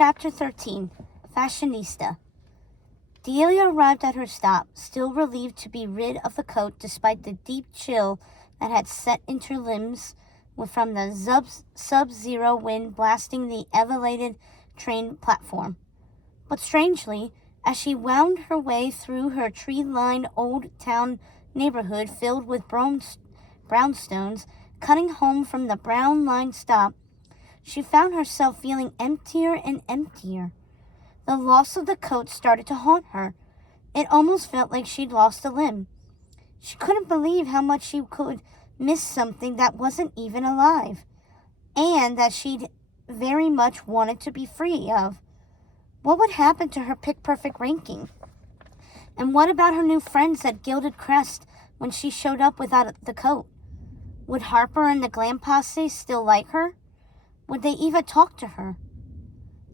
Chapter 13, Fashionista. Delia arrived at her stop, still relieved to be rid of the coat despite the deep chill that had set into her limbs from the sub-zero wind blasting the elevated train platform. But strangely, as she wound her way through her tree-lined old town neighborhood filled with brownstones, cutting home from the brown line stop, she found herself feeling emptier and emptier. The loss of the coat started to haunt her. It almost felt like she'd lost a limb. She couldn't believe how much she could miss something that wasn't even alive, and that she'd very much wanted to be free of. What would happen to her pick-perfect ranking? And what about her new friends at Gilded Crest when she showed up without the coat? Would Harper and the Glam Posse still like her? Would they even talk to her?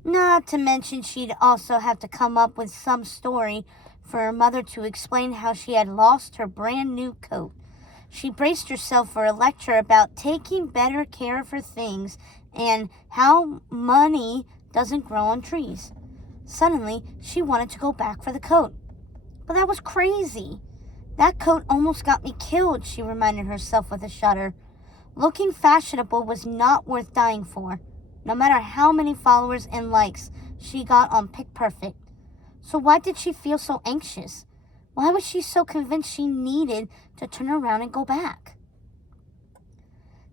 Not to mention she'd also have to come up with some story for her mother to explain how she had lost her brand new coat. She braced herself for a lecture about taking better care of her things and how money doesn't grow on trees. Suddenly, she wanted to go back for the coat. But that was crazy. That coat almost got me killed, she reminded herself with a shudder. Looking fashionable was not worth dying for, no matter how many followers and likes she got on Pick Perfect. So why did she feel so anxious? Why was she so convinced she needed to turn around and go back?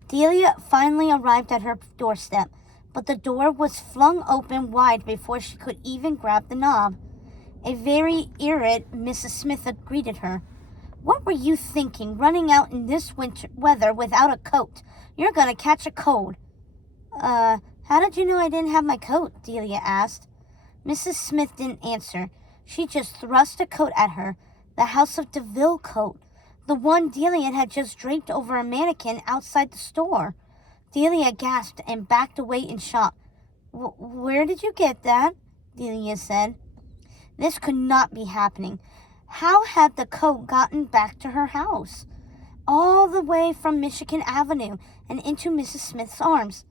Delia finally arrived at her doorstep, but the door was flung open wide before she could even grab the knob. A very irate Mrs. Smith greeted her. "What were you thinking, running out in this winter weather without a coat? You're going to catch a cold." How did you know I didn't have my coat?" Delia asked. Mrs. Smith didn't answer. She just thrust a coat at her, the House of DeVille coat, the one Delia had just draped over a mannequin outside the store. Delia gasped and backed away in shock. Where did you get that?" Delia said. This could not be happening. How had the coat gotten back to her house? All the way from Michigan Avenue and into Mrs. Smith's arms.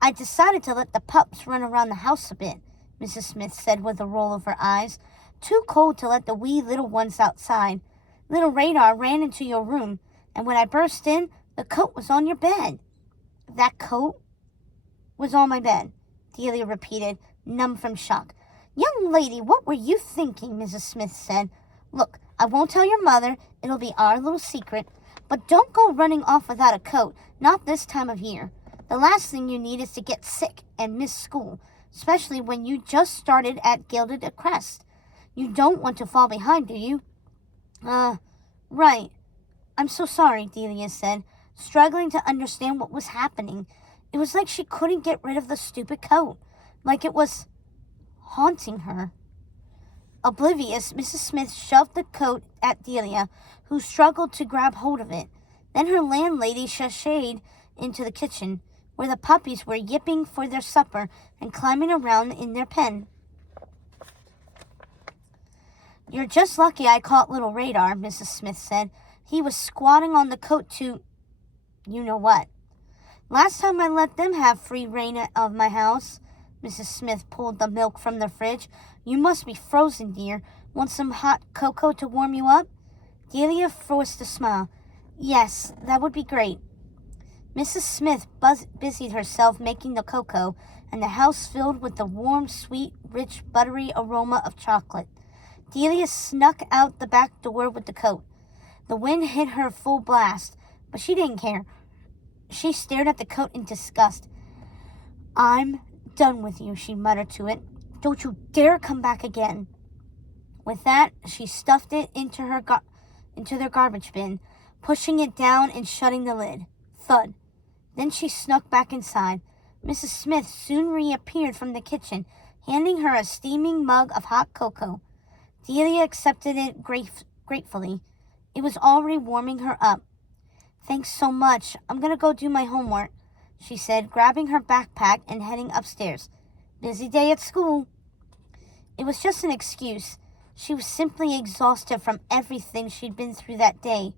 "I decided to let the pups run around the house a bit," Mrs. Smith said with a roll of her eyes. "Too cold to let the wee little ones outside. Little Radar ran into your room, and when I burst in, the coat was on your bed." "That coat was on my bed," Delia repeated, numb from shock. "Young lady, what were you thinking?" Mrs. Smith said. "Look, I won't tell your mother. It'll be our little secret. But don't go running off without a coat, not this time of year. The last thing you need is to get sick and miss school, especially when you just started at Gilded Crest. You don't want to fall behind, do you?" Right. I'm so sorry," Delia said, struggling to understand what was happening. It was like she couldn't get rid of the stupid coat, like it was haunting her. Oblivious, Mrs. Smith shoved the coat at Delia, who struggled to grab hold of it. Then her landlady sashayed into the kitchen, where the puppies were yipping for their supper and climbing around in their pen. "You're just lucky I caught little Radar," Mrs. Smith said. "He was squatting on the coat to you know what. Last time I let them have free reign of my house." Mrs. Smith pulled the milk from the fridge. "You must be frozen, dear. Want some hot cocoa to warm you up?" Delia forced a smile. "Yes, that would be great." Mrs. Smith busied herself making the cocoa, and the house filled with the warm, sweet, rich, buttery aroma of chocolate. Delia snuck out the back door with the coat. The wind hit her full blast, but she didn't care. She stared at the coat in disgust. "I'm done with you," she muttered to it. "Don't you dare come back again." With that, she stuffed it into their garbage bin, pushing it down and shutting the lid. Thud. Then she snuck back inside. Mrs. Smith soon reappeared from the kitchen, handing her a steaming mug of hot cocoa. Delia accepted it gratefully. It was already warming her up. "Thanks so much. I'm going to go do my homework," she said, grabbing her backpack and heading upstairs. "Busy day at school." It was just an excuse. She was simply exhausted from everything she'd been through that day.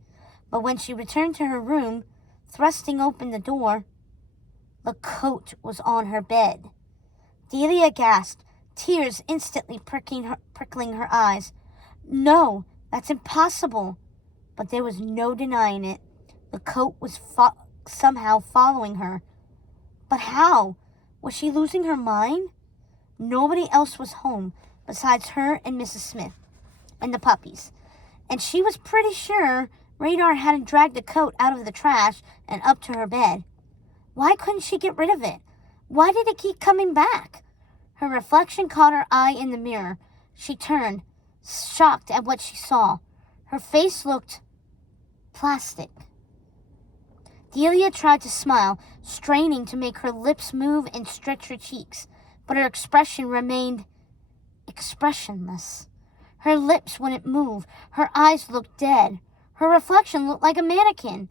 But when she returned to her room, thrusting open the door, the coat was on her bed. Delia gasped, tears instantly prickling her eyes. No, that's impossible. But there was no denying it. The coat was somehow following her. But how? Was she losing her mind? Nobody else was home besides her and Mrs. Smith and the puppies. And she was pretty sure Radar hadn't dragged the coat out of the trash and up to her bed. Why couldn't she get rid of it? Why did it keep coming back? Her reflection caught her eye in the mirror. She turned, shocked at what she saw. Her face looked plastic. Delia tried to smile, straining to make her lips move and stretch her cheeks, but her expression remained expressionless. Her lips wouldn't move. Her eyes looked dead. Her reflection looked like a mannequin.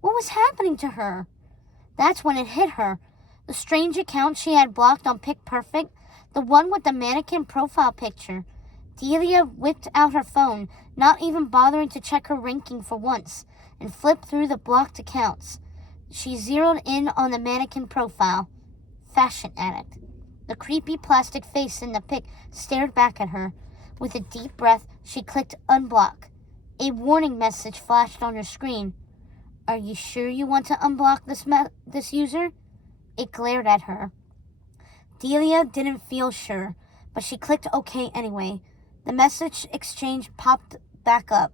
What was happening to her? That's when it hit her. The strange account she had blocked on PicPerfect, the one with the mannequin profile picture. Delia whipped out her phone, not even bothering to check her ranking for once, and flipped through the blocked accounts. She zeroed in on the mannequin profile. Fashion addict. The creepy plastic face in the pic stared back at her. With a deep breath, she clicked unblock. A warning message flashed on her screen. Are you sure you want to unblock this user? It glared at her. Delia didn't feel sure, but she clicked OK anyway. The message exchange popped back up.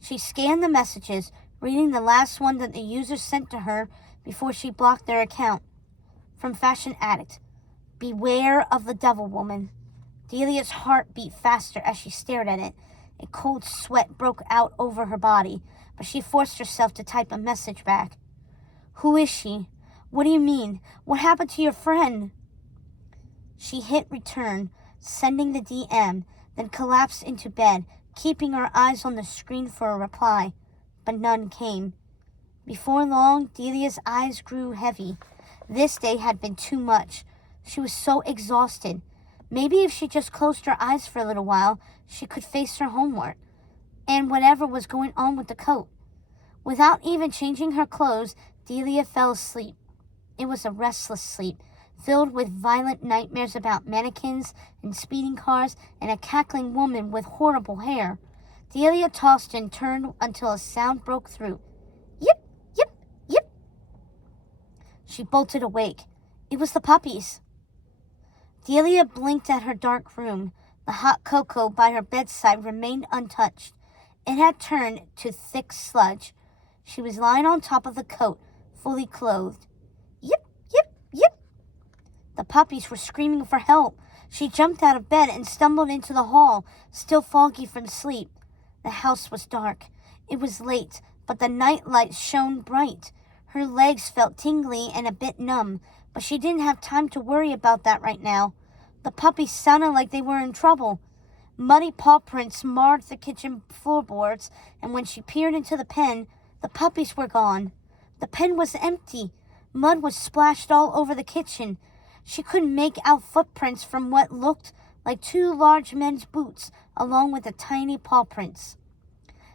She scanned the messages, reading the last one that the user sent to her before she blocked their account. From Fashion Addict. Beware of the devil woman. Delia's heart beat faster as she stared at it. A cold sweat broke out over her body, but she forced herself to type a message back. Who is she? What do you mean? What happened to your friend? She hit return, sending the DM, then collapsed into bed, keeping her eyes on the screen for a reply, but none came. Before long, Delia's eyes grew heavy. This day had been too much. She was so exhausted. Maybe if she just closed her eyes for a little while, she could face her homework and whatever was going on with the coat. Without even changing her clothes, Delia fell asleep. It was a restless sleep, filled with violent nightmares about mannequins and speeding cars and a cackling woman with horrible hair. Delia tossed and turned until a sound broke through. Yip, yip, yip. She bolted awake. It was the puppies. Delia blinked at her dark room. The hot cocoa by her bedside remained untouched. It had turned to thick sludge. She was lying on top of the coat, fully clothed. Yip, yip, yip. The puppies were screaming for help. She jumped out of bed and stumbled into the hall, still foggy from sleep. The house was dark. It was late, but the night light shone bright. Her legs felt tingly and a bit numb, but she didn't have time to worry about that right now. The puppies sounded like they were in trouble. Muddy paw prints marred the kitchen floorboards, and when she peered into the pen, the puppies were gone. The pen was empty. Mud was splashed all over the kitchen. She couldn't make out footprints from what looked like two large men's boots, along with the tiny paw prints.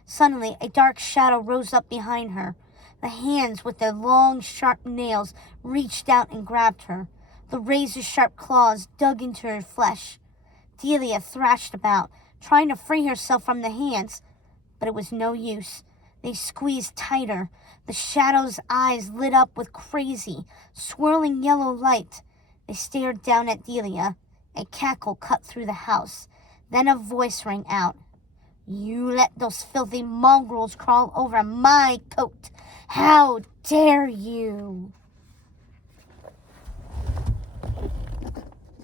Suddenly, a dark shadow rose up behind her. The hands with their long, sharp nails reached out and grabbed her. The razor-sharp claws dug into her flesh. Delia thrashed about, trying to free herself from the hands, but it was no use. They squeezed tighter. The shadow's eyes lit up with crazy, swirling yellow light. They stared down at Delia. A cackle cut through the house. Then a voice rang out. You let those filthy mongrels crawl over my coat. How dare you?